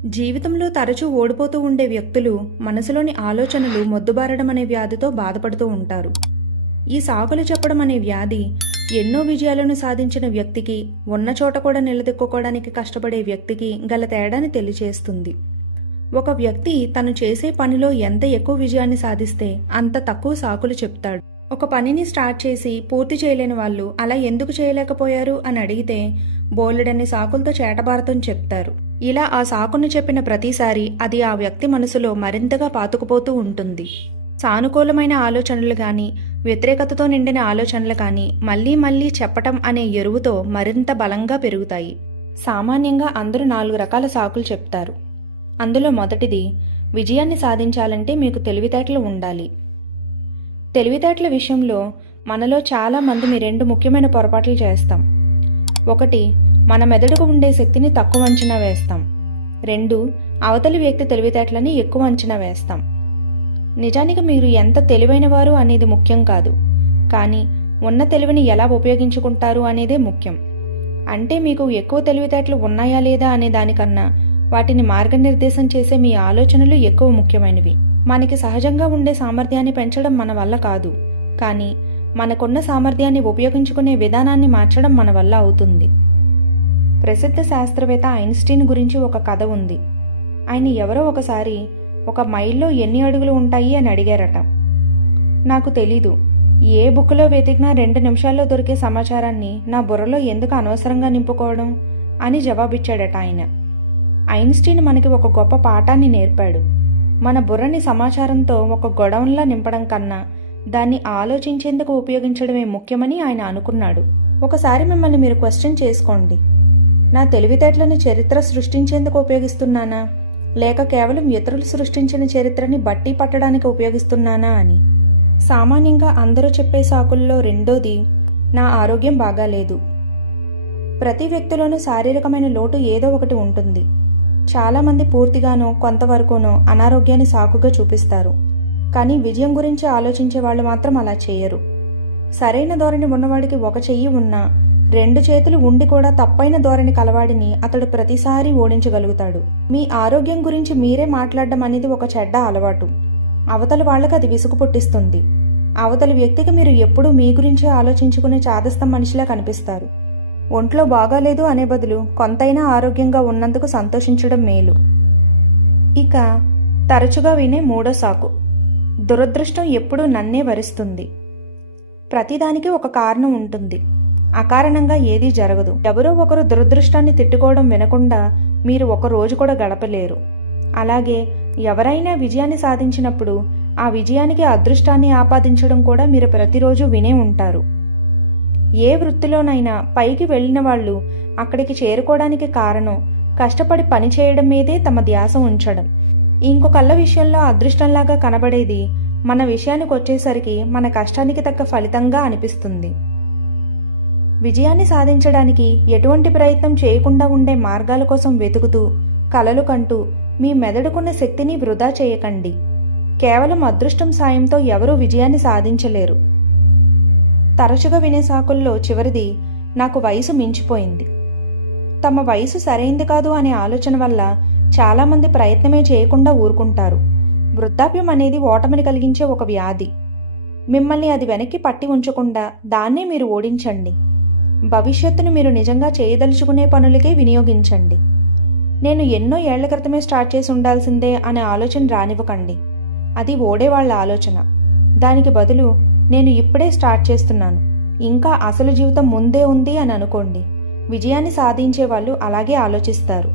జీవితంలో తరచూ ఓడిపోతూ ఉండే వ్యక్తులు మనసులోని ఆలోచనలు మొద్దుబారడం అనే వ్యాధితో బాధపడుతూ ఉంటారు. ఈ సాకులు చెప్పడం అనే వ్యాధి ఎన్నో విజయాలను సాధించిన వ్యక్తికి, ఉన్న చోట కూడా నిలదొక్కుకోవడానికి కష్టపడే వ్యక్తికి గల తేడాని తెలియజేస్తుంది. ఒక వ్యక్తి తను చేసే పనిలో ఎంత ఎక్కువ విజయాన్ని సాధిస్తే అంత తక్కువ సాకులు చెప్తాడు. ఒక పనిని స్టార్ట్ చేసి పూర్తి చేయలేని వాళ్ళు అలా ఎందుకు చేయలేకపోయారు అని అడిగితే బోలెడన్ని సాకులతో చేటబారతం చెప్తారు. ఇలా ఆ సాకును చెప్పిన ప్రతిసారి అది ఆ వ్యక్తి మనసులో మరింతగా పాతుకుపోతూ ఉంటుంది. సానుకూలమైన ఆలోచనలు కానీ, వ్యతిరేకతతో నిండిన ఆలోచనలు కానీ మళ్లీ మళ్లీ చెప్పటం అనే ఎరువుతో మరింత బలంగా పెరుగుతాయి. సామాన్యంగా అందరూ 4 రకాల సాకులు చెప్తారు. అందులో మొదటిది, విజయాన్ని సాధించాలంటే మీకు తెలివితేటలు ఉండాలి. తెలివితేటల విషయంలో మనలో చాలా మంది 2 ముఖ్యమైన పొరపాట్లు చేస్తాం. 1, మన మెదడుకు ఉండే శక్తిని తక్కువ అంచనా వేస్తాం. 2, అవతలి వ్యక్తి తెలివితేటలని ఎక్కువ అంచనా వేస్తాం. నిజానికి మీరు ఎంత తెలివైనవారు అనేది ముఖ్యం కాదు, కానీ ఉన్న తెలివిని ఎలా ఉపయోగించుకుంటారు అనేదే ముఖ్యం. అంటే మీకు ఎక్కువ తెలివితేటలు ఉన్నాయా లేదా అనే దానికన్నా వాటిని మార్గనిర్దేశం చేసే మీ ఆలోచనలు ఎక్కువ ముఖ్యమైనవి. మనకి సహజంగా ఉండే సామర్థ్యాన్ని పెంచడం మన వల్ల కాదు, కానీ మనకున్న సామర్థ్యాన్ని ఉపయోగించుకునే విధానాన్ని మార్చడం మన వల్ల అవుతుంది. ప్రసిద్ధ శాస్త్రవేత్త ఐన్స్టీన్ గురించి ఒక కథ ఉంది. ఆయన ఎవరో ఒకసారి 1 మైల్లో ఎన్ని అడుగులు ఉంటాయి అని అడిగారట. నాకు తెలీదు, ఏ బుక్లో వెతికినా 2 నిమిషాల్లో దొరికే సమాచారాన్ని నా బుర్రలో ఎందుకు అనవసరంగా నింపుకోవడం అని జవాబిచ్చాడట ఆయన. ఐన్స్టీన్ మనకి ఒక గొప్ప పాఠాన్ని నేర్పాడు. మన బుర్రని సమాచారంతో ఒక గొడౌన్లా నింపడం కన్నా దాన్ని ఆలోచించేందుకు ఉపయోగించడమే ముఖ్యమని ఆయన అనుకున్నాడు. ఒకసారి మిమ్మల్ని మీరు క్వశ్చన్ చేసుకోండి, నా తెలివితేటలని చరిత్ర సృష్టించేందుకు ఉపయోగిస్తున్నానా, లేక కేవలం ఇతరులు సృష్టించిన చరిత్రని బట్టి పట్టడానికి ఉపయోగిస్తున్నానా అని. సామాన్యంగా అందరూ చెప్పే సాకుల్లో రెండోది, నా ఆరోగ్యం బాగాలేదు. ప్రతి వ్యక్తిలోనూ శారీరకమైన లోటు ఏదో ఒకటి ఉంటుంది. చాలామంది పూర్తిగానో కొంతవరకునో అనారోగ్యాన్ని సాకుగా చూపిస్తారు, కానీ విజయం గురించి ఆలోచించే వాళ్ళు మాత్రం అలా చేయరు. సరైన ధోరణి ఉన్నవాడికి 1 చెయ్యి ఉన్నా 2 చేతులు ఉండి కూడా తప్పైన ధోరణి కలవాడిని అతడు ప్రతిసారి ఓడించగలుగుతాడు. మీ ఆరోగ్యం గురించి మీరే మాట్లాడడం అనేది ఒక చెడ్డ అలవాటు. అవతలి వాళ్ళకి అది విసుగు పుట్టిస్తుంది. అవతలి వ్యక్తికి మీరు ఎప్పుడూ మీ గురించే ఆలోచించుకునే చాదస్తం మనిషిలా కనిపిస్తారు. ఒంట్లో బాగాలేదు అనే బదులు కొంతైనా ఆరోగ్యంగా ఉన్నందుకు సంతోషించడం మేలు. ఇక తరచుగా వినే 3వ సాకు, దురదృష్టం ఎప్పుడూ నన్నే వరిస్తుంది. ప్రతిదానికి ఒక కారణం ఉంటుంది, అకారణంగా ఏదీ జరగదు. ఎవరో ఒకరు దురదృష్టాన్ని తిట్టుకోవడం వినకుండా మీరు 1 రోజు కూడా గడపలేరు. అలాగే ఎవరైనా విజయాన్ని సాధించినప్పుడు ఆ విజయానికి అదృష్టాన్ని ఆపాదించడం కూడా మీరు ప్రతిరోజు వినే ఉంటారు. ఏ వృత్తిలోనైనా పైకి వెళ్లిన వాళ్ళు అక్కడికి చేరుకోవడానికి కారణం కష్టపడి పని చేయడం మీదే తమ ధ్యాస ఉంచడం. ఇంకొకళ్ళ విషయంలో అదృష్టంలాగా కనబడేది మన విషయానికి వచ్చేసరికి మన కష్టానికి తగ్గ ఫలితంగా అనిపిస్తుంది. విజయాన్ని సాధించడానికి ఎటువంటి ప్రయత్నం చేయకుండా ఉండే మార్గాల కోసం వెతుకుతూ కలలు కంటూ మీ మెదడుకున్న శక్తిని వృధా చేయకండి. కేవలం అదృష్టం సాయంతో ఎవరూ విజయాన్ని సాధించలేరు. తరచుగా వినే సాకుల్లో చివరిది, నాకు వయసు మించిపోయింది. తమ వయసు సరైంది కాదు అనే ఆలోచన వల్ల చాలామంది ప్రయత్నమే చేయకుండా ఊరుకుంటారు. వృద్ధాప్యం అనేది ఓటమిని కలిగించే ఒక వ్యాధి. మిమ్మల్ని అది వెనక్కి పట్టి ఉంచకుండా దాన్నే మీరు ఓడించండి. భవిష్యత్తును మీరు నిజంగా చేయదలుచుకునే పనులకే వినియోగించండి. నేను ఎన్నో ఏళ్ల క్రితమే స్టార్ట్ చేసి ఉండాల్సిందే అనే ఆలోచన రానివ్వకండి. అది ఓడేవాళ్ల ఆలోచన. దానికి బదులు నేను ఇప్పుడే స్టార్ట్ చేస్తున్నాను, ఇంకా అసలు జీవితం ముందే ఉంది అని అనుకోండి. విజయాన్ని సాధించే వాళ్ళు అలాగే ఆలోచిస్తారు.